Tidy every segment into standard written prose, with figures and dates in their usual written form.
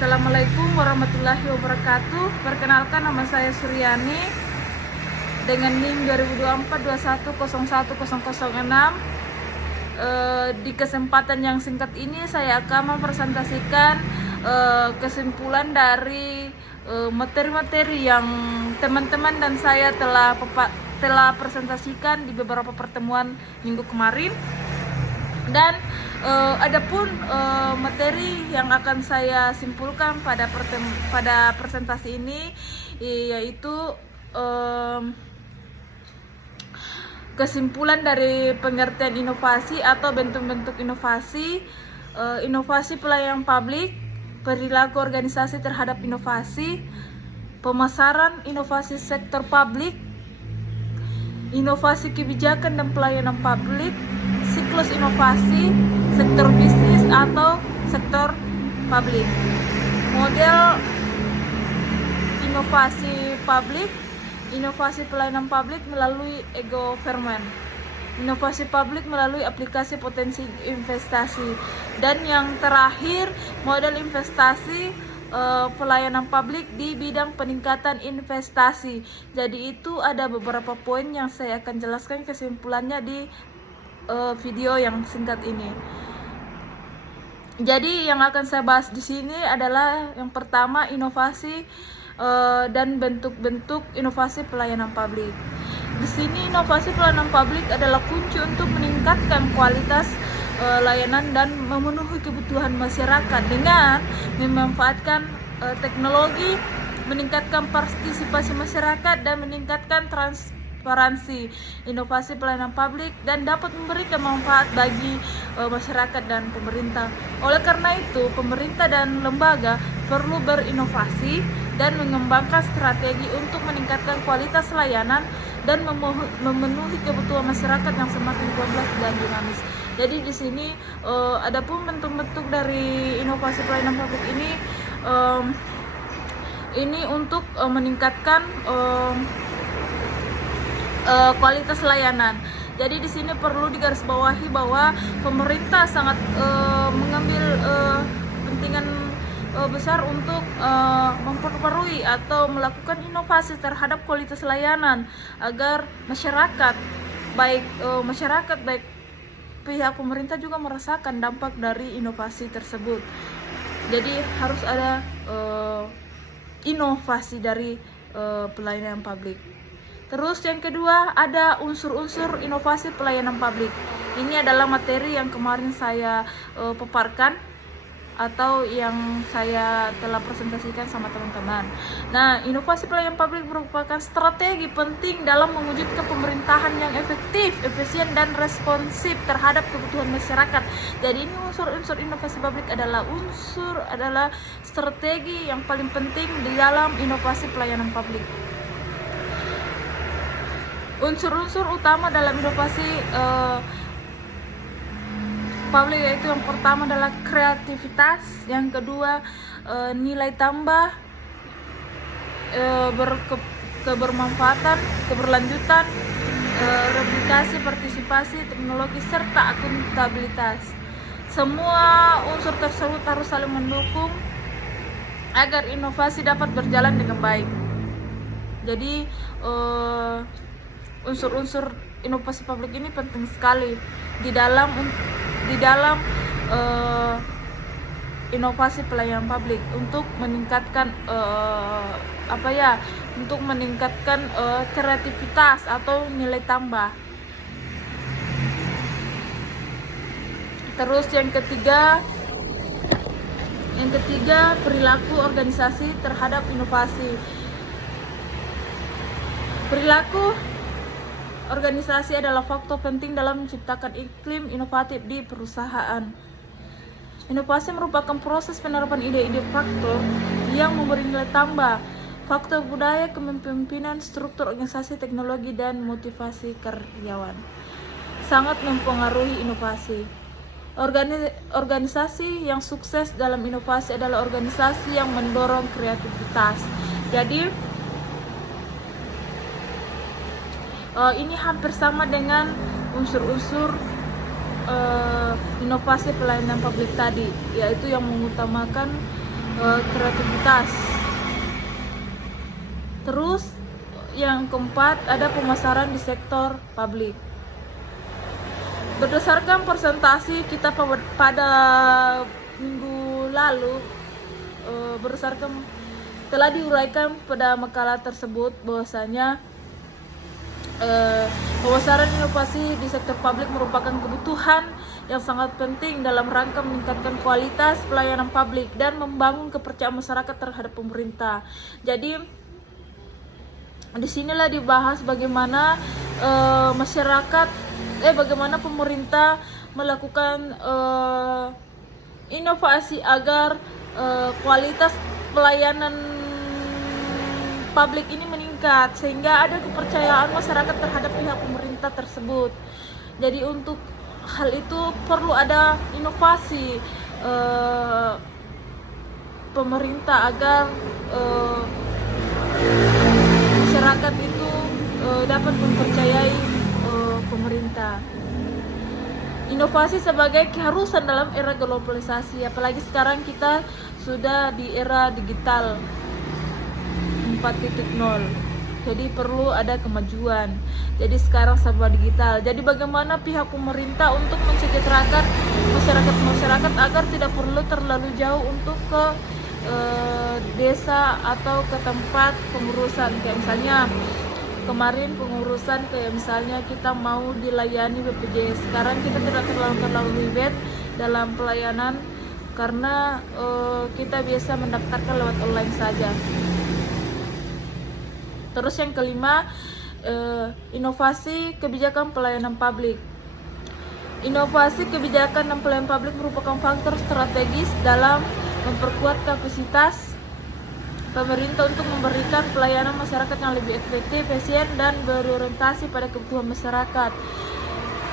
Assalamualaikum warahmatullahi wabarakatuh. Perkenalkan, nama saya Suryani dengan NIM 202421010006. Di kesempatan yang singkat ini saya akan mempresentasikan kesimpulan dari materi-materi yang teman-teman dan saya telah presentasikan di beberapa pertemuan minggu kemarin. Dan adapun materi yang akan saya simpulkan pada presentasi ini yaitu kesimpulan dari pengertian inovasi atau bentuk-bentuk inovasi, inovasi pelayanan publik, perilaku organisasi terhadap inovasi, pemasaran inovasi sektor publik, inovasi kebijakan dan pelayanan publik, siklus inovasi, sektor bisnis atau sektor publik, model inovasi publik, inovasi pelayanan publik melalui e-government, inovasi publik melalui aplikasi potensi investasi, dan yang terakhir model investasi pelayanan publik di bidang peningkatan investasi. Jadi itu ada beberapa poin yang saya akan jelaskan kesimpulannya di video yang singkat ini. Jadi yang akan saya bahas di sini adalah yang pertama, inovasi dan bentuk-bentuk inovasi pelayanan publik. Di sini inovasi pelayanan publik adalah kunci untuk meningkatkan kualitas layanan dan memenuhi kebutuhan masyarakat dengan memanfaatkan teknologi, meningkatkan partisipasi masyarakat dan meningkatkan transparansi inovasi pelayanan publik dan dapat memberikan manfaat bagi masyarakat dan pemerintah. Oleh karena itu, pemerintah dan lembaga perlu berinovasi dan mengembangkan strategi untuk meningkatkan kualitas layanan dan memenuhi kebutuhan masyarakat yang semakin kompleks dan dinamis. Jadi di sini adapun bentuk-bentuk dari inovasi pelayanan publik ini untuk meningkatkan kualitas layanan. Jadi di sini perlu digarisbawahi bahwa pemerintah sangat mengambil kepentingan besar untuk memperbarui atau melakukan inovasi terhadap kualitas layanan agar masyarakat baik pihak pemerintah juga merasakan dampak dari inovasi tersebut. Jadi harus ada inovasi dari pelayanan publik. Terus yang kedua, ada unsur-unsur inovasi pelayanan publik. Ini adalah materi yang kemarin saya paparkan atau yang saya telah presentasikan sama teman-teman. Nah, inovasi pelayanan publik merupakan strategi penting dalam mewujudkan pemerintahan yang efektif, efisien, dan responsif terhadap kebutuhan masyarakat. Jadi ini unsur-unsur inovasi publik adalah strategi yang paling penting di dalam inovasi pelayanan publik. Unsur-unsur utama dalam inovasi publik yaitu yang pertama adalah kreativitas, yang kedua nilai tambah, kebermanfaatan, keberlanjutan, replikasi, partisipasi, teknologi, serta akuntabilitas. Semua unsur tersebut harus saling mendukung agar inovasi dapat berjalan dengan baik. Jadi unsur-unsur inovasi publik ini penting sekali di dalam inovasi pelayanan publik untuk meningkatkan kreativitas atau nilai tambah. Terus yang ketiga perilaku organisasi terhadap inovasi. Perilaku organisasi adalah faktor penting dalam menciptakan iklim inovatif di perusahaan. Inovasi merupakan proses penerapan ide-ide faktor yang memberi nilai tambah. Faktor budaya, kepemimpinan, struktur organisasi, teknologi, dan motivasi karyawan sangat mempengaruhi inovasi. Organisasi yang sukses dalam inovasi adalah organisasi yang mendorong kreativitas. Jadi ini hampir sama dengan unsur-unsur inovasi pelayanan publik tadi, yaitu yang mengutamakan kreativitas. Terus yang keempat ada pemasaran di sektor publik. Berdasarkan presentasi kita pada minggu lalu, berdasarkan telah diuraikan pada makalah tersebut bahwasanya pemasaran inovasi di sektor publik merupakan kebutuhan yang sangat penting dalam rangka meningkatkan kualitas pelayanan publik dan membangun kepercayaan masyarakat terhadap pemerintah. Jadi disinilah dibahas bagaimana bagaimana pemerintah melakukan inovasi agar kualitas pelayanan publik ini meningkat sehingga ada kepercayaan masyarakat terhadap pihak pemerintah tersebut. Jadi untuk hal itu perlu ada inovasi pemerintah agar masyarakat itu dapat mempercayai pemerintah. Inovasi sebagai keharusan dalam era globalisasi, apalagi sekarang kita sudah di era digital 4.0. Jadi perlu ada kemajuan. Jadi sekarang serba digital. Jadi bagaimana pihak pemerintah untuk mensejahterakan masyarakat agar tidak perlu terlalu jauh untuk ke desa atau ke tempat pengurusan. Kayak misalnya kemarin pengurusan kayak misalnya kita mau dilayani BPJS. Sekarang kita tidak terlalu ribet dalam pelayanan karena kita biasa mendaftarkan lewat online saja. Terus yang kelima, inovasi kebijakan pelayanan publik. Inovasi kebijakan dan pelayanan publik merupakan faktor strategis dalam memperkuat kapasitas pemerintah untuk memberikan pelayanan masyarakat yang lebih efektif, efisien, dan berorientasi pada kebutuhan masyarakat.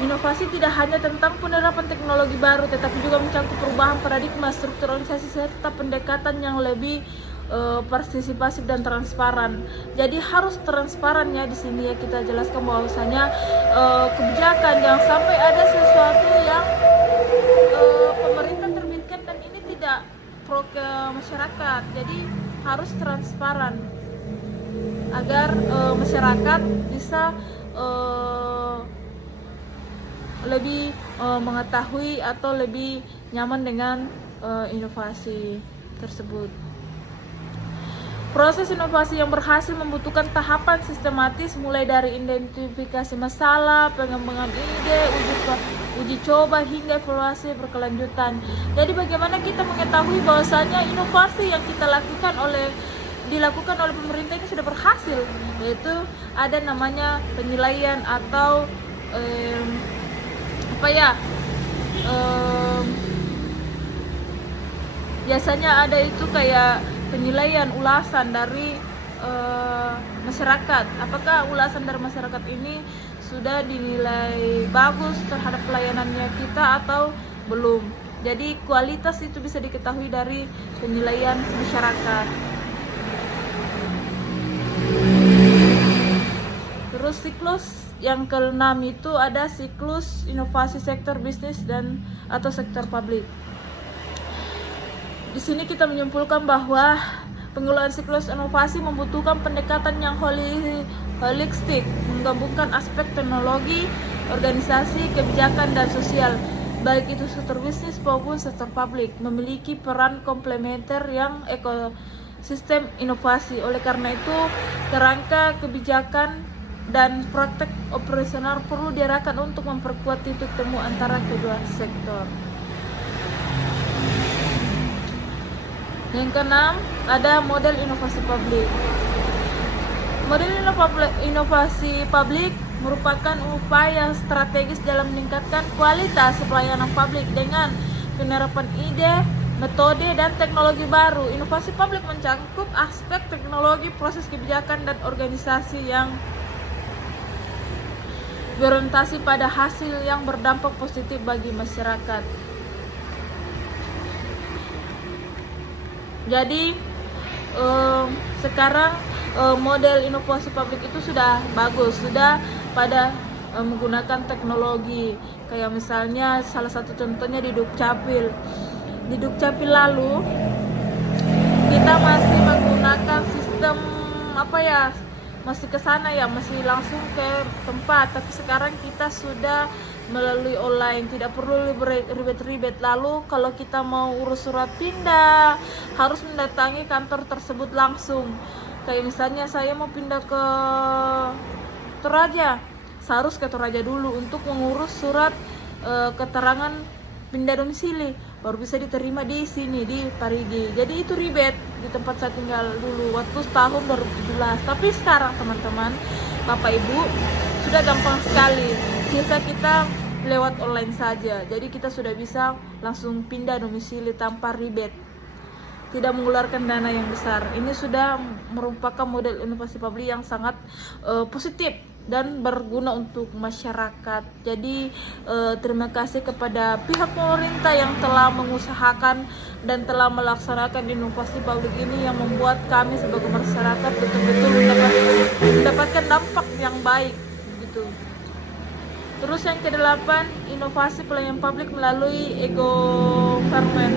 Inovasi tidak hanya tentang penerapan teknologi baru, tetapi juga mencakup perubahan paradigma, struktur organisasi, serta pendekatan yang lebih partisipasi dan transparan. Jadi harus transparan ya, di sini ya kita jelaskan bahwasanya kebijakan yang sampai ada sesuatu yang pemerintah terbitkan dan ini tidak pro ke masyarakat. Jadi harus transparan agar masyarakat bisa lebih mengetahui atau lebih nyaman dengan inovasi tersebut. Proses inovasi yang berhasil membutuhkan tahapan sistematis mulai dari identifikasi masalah, pengembangan ide, uji coba hingga evaluasi berkelanjutan. Jadi bagaimana kita mengetahui bahwasanya inovasi yang dilakukan oleh pemerintah ini sudah berhasil, yaitu ada namanya penilaian atau biasanya ada itu kayak penilaian ulasan dari masyarakat. Apakah ulasan dari masyarakat ini sudah dinilai bagus terhadap pelayanannya kita atau belum? Jadi kualitas itu bisa diketahui dari penilaian masyarakat. Terus siklus yang ke-6 itu ada siklus inovasi sektor bisnis dan atau sektor publik. Di sini kita menyimpulkan bahwa pengelolaan siklus inovasi membutuhkan pendekatan yang holistik, menggabungkan aspek teknologi, organisasi, kebijakan, dan sosial. Baik itu sektor bisnis maupun sektor publik memiliki peran komplementer yang ekosistem inovasi. Oleh karena itu, kerangka kebijakan dan praktek operasional perlu diarahkan untuk memperkuat titik temu antara kedua sektor. Yang keenam, ada model inovasi publik. Model inovasi publik merupakan upaya strategis dalam meningkatkan kualitas pelayanan publik dengan penerapan ide, metode, dan teknologi baru. Inovasi publik mencakup aspek teknologi, proses kebijakan, dan organisasi yang berorientasi pada hasil yang berdampak positif bagi masyarakat. Jadi sekarang model inovasi publik itu sudah bagus, sudah pada menggunakan teknologi. Kayak misalnya salah satu contohnya di Dukcapil. Di Dukcapil lalu kita masih menggunakan sistem apa ya, masih ke sana ya, masih langsung ke tempat. Tapi sekarang kita sudah melalui online, tidak perlu ribet-ribet. Lalu kalau kita mau urus surat pindah, harus mendatangi kantor tersebut langsung. Kayak misalnya saya mau pindah ke Toraja, harus ke Toraja dulu untuk mengurus surat keterangan pindah domisili, baru bisa diterima di sini di Parigi. Jadi itu ribet di tempat saya tinggal dulu waktu tahun 2017. Tapi sekarang teman-teman, Bapak Ibu, sudah gampang sekali. Biasa kita lewat online saja. Jadi kita sudah bisa langsung pindah domisili tanpa ribet, tidak mengeluarkan dana yang besar. Ini sudah merupakan model inovasi publik yang sangat positif dan berguna untuk masyarakat. Jadi terima kasih kepada pihak pemerintah yang telah mengusahakan dan telah melaksanakan inovasi publik ini, yang membuat kami sebagai masyarakat betul-betul mendapatkan dampak yang baik gitu. Terus yang ke-8, inovasi pelayanan publik melalui e-government.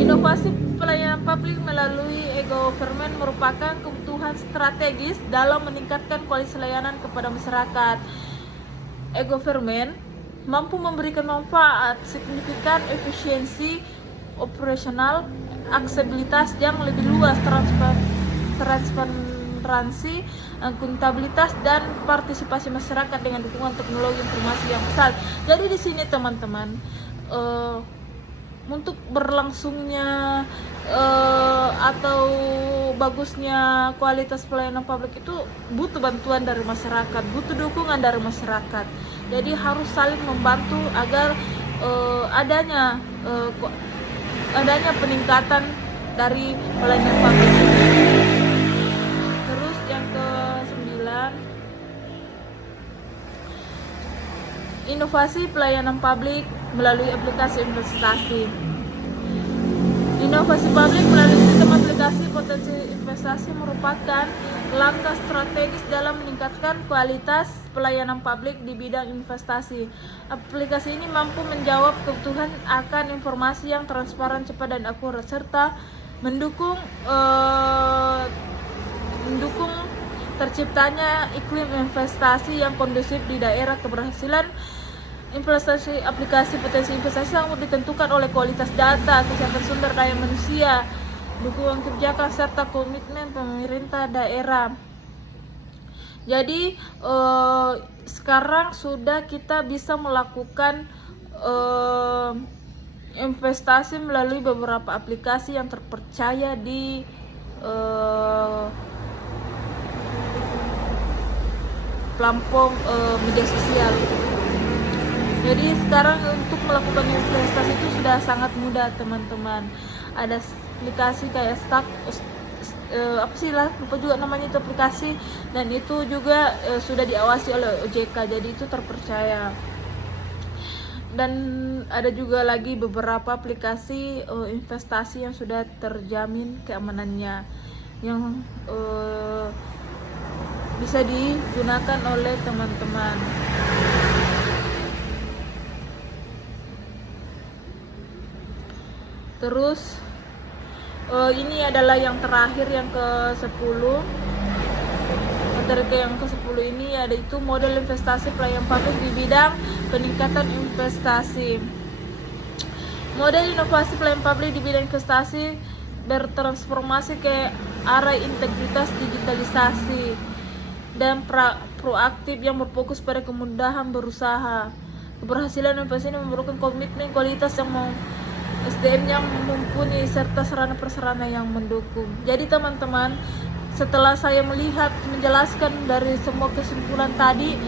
Inovasi pelayanan publik melalui e-government merupakan kebutuhan strategis dalam meningkatkan kualitas layanan kepada masyarakat. E-government mampu memberikan manfaat signifikan, efisiensi operasional, aksesibilitas yang lebih luas, transparansi, akuntabilitas, dan partisipasi masyarakat dengan dukungan teknologi informasi yang besar. Jadi di sini teman-teman, untuk berlangsungnya atau bagusnya kualitas pelayanan publik itu butuh bantuan dari masyarakat, butuh dukungan dari masyarakat. Jadi harus saling membantu agar adanya peningkatan dari pelayanan publik. Terus yang ke-9, inovasi pelayanan publik melalui aplikasi investasi. Inovasi publik melalui sistem aplikasi potensi investasi merupakan langkah strategis dalam meningkatkan kualitas pelayanan publik di bidang investasi. Aplikasi ini mampu menjawab kebutuhan akan informasi yang transparan, cepat, dan akurat, serta mendukung terciptanya iklim investasi yang kondusif di daerah. Keberhasilan implementasi aplikasi potensi investasi sangat ditentukan oleh kualitas data, kesiapan sumber daya manusia, dukungan kebijakan, serta komitmen pemerintah daerah. Jadi sekarang sudah kita bisa melakukan investasi melalui beberapa aplikasi yang terpercaya di platform media sosial. Jadi sekarang untuk melakukan investasi itu sudah sangat mudah teman-teman. Ada aplikasi kayak lupa juga namanya itu aplikasi, dan itu juga sudah diawasi oleh OJK, jadi itu terpercaya. Dan ada juga lagi beberapa aplikasi investasi yang sudah terjamin keamanannya, yang bisa digunakan oleh teman-teman. Terus ini adalah yang terakhir, yang ke-10. Dari yang ke-10 ini ada itu model investasi pelayanan publik di bidang peningkatan investasi. Model inovasi pelayanan publik di bidang investasi bertransformasi ke arah integritas, digitalisasi, dan proaktif yang berfokus pada kemudahan berusaha. Keberhasilan investasi ini memerlukan komitmen kualitas yang SDM yang mumpuni serta sarana prasarana yang mendukung. Jadi teman-teman, setelah saya menjelaskan dari semua kesimpulan tadi,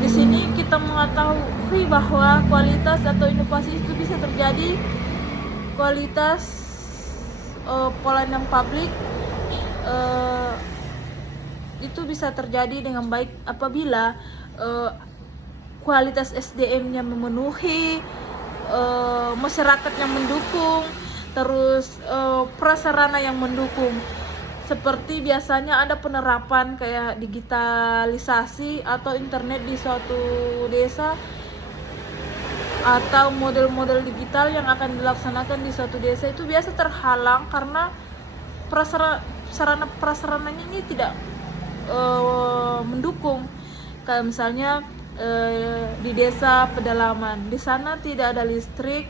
di sini kita mengetahui bahwa kualitas atau inovasi itu bisa terjadi. Kualitas pelayanan publik itu bisa terjadi dengan baik apabila kualitas SDM-nya memenuhi, masyarakat yang mendukung, terus prasarana yang mendukung. Seperti biasanya ada penerapan kayak digitalisasi atau internet di suatu desa, atau model-model digital yang akan dilaksanakan di suatu desa itu biasa terhalang karena sarana prasarananya ini tidak mendukung. Kayak misalnya di desa pedalaman, di sana tidak ada listrik,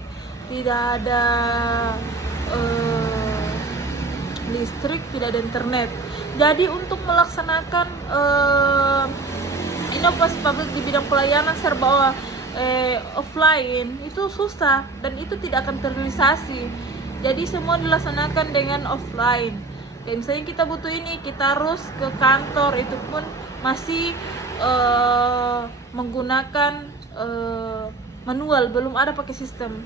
tidak ada tidak ada internet. Jadi untuk melaksanakan inovasi publik di bidang pelayanan serba offline itu susah dan itu tidak akan terrealisasi. Jadi semua dilaksanakan dengan offline. Kayak misalnya kita butuh ini, kita harus ke kantor, itu pun masih menggunakan manual, belum ada pakai sistem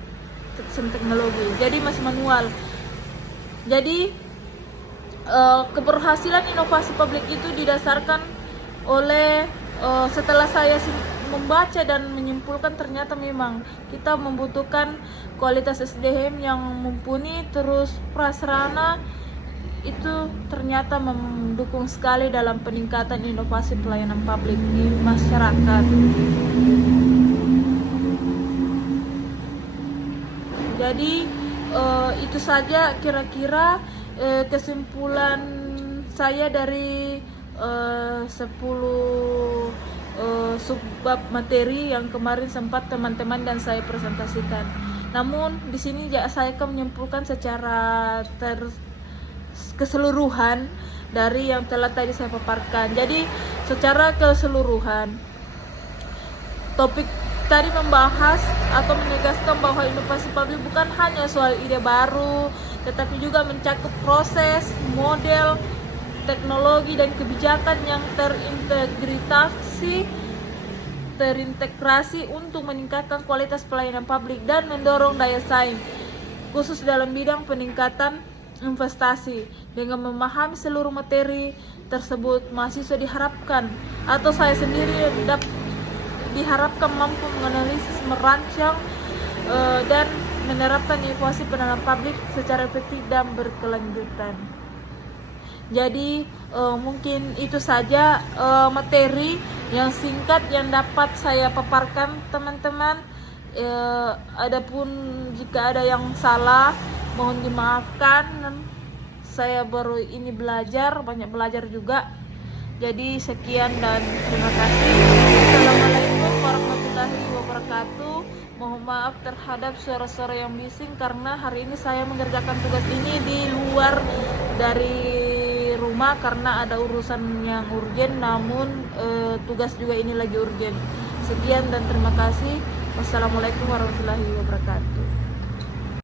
teknologi, jadi masih manual. Jadi keberhasilan inovasi publik itu didasarkan oleh setelah saya membaca dan menyimpulkan, ternyata memang kita membutuhkan kualitas SDM yang mumpuni, terus prasarana itu ternyata mendukung sekali dalam peningkatan inovasi pelayanan publik di masyarakat. Jadi itu saja kira-kira kesimpulan saya dari 10 subbab materi yang kemarin sempat teman-teman dan saya presentasikan. Namun di sini saya akan menyimpulkan secara keseluruhan dari yang telah tadi saya paparkan. Jadi secara keseluruhan topik tadi membahas atau menegaskan bahwa inovasi publik bukan hanya soal ide baru, tetapi juga mencakup proses, model, teknologi dan kebijakan yang terintegrasi untuk meningkatkan kualitas pelayanan publik dan mendorong daya saing, khusus dalam bidang peningkatan investasi. Dengan memahami seluruh materi tersebut, mahasiswa diharapkan atau saya sendiri diharapkan mampu menganalisis, merancang dan menerapkan inovasi pelayanan publik secara efektif dan berkelanjutan. Jadi mungkin itu saja materi yang singkat yang dapat saya paparkan teman-teman. Adapun jika ada yang salah, mohon dimaafkan. Saya baru ini banyak belajar juga. Jadi sekian dan terima kasih. Assalamualaikum warahmatullahi wabarakatuh. Mohon maaf terhadap suara-suara yang bising karena hari ini saya mengerjakan tugas ini di luar dari rumah karena ada urusan yang urgen, namun tugas juga ini lagi urgen. Sekian dan terima kasih. Wassalamualaikum warahmatullahi wabarakatuh.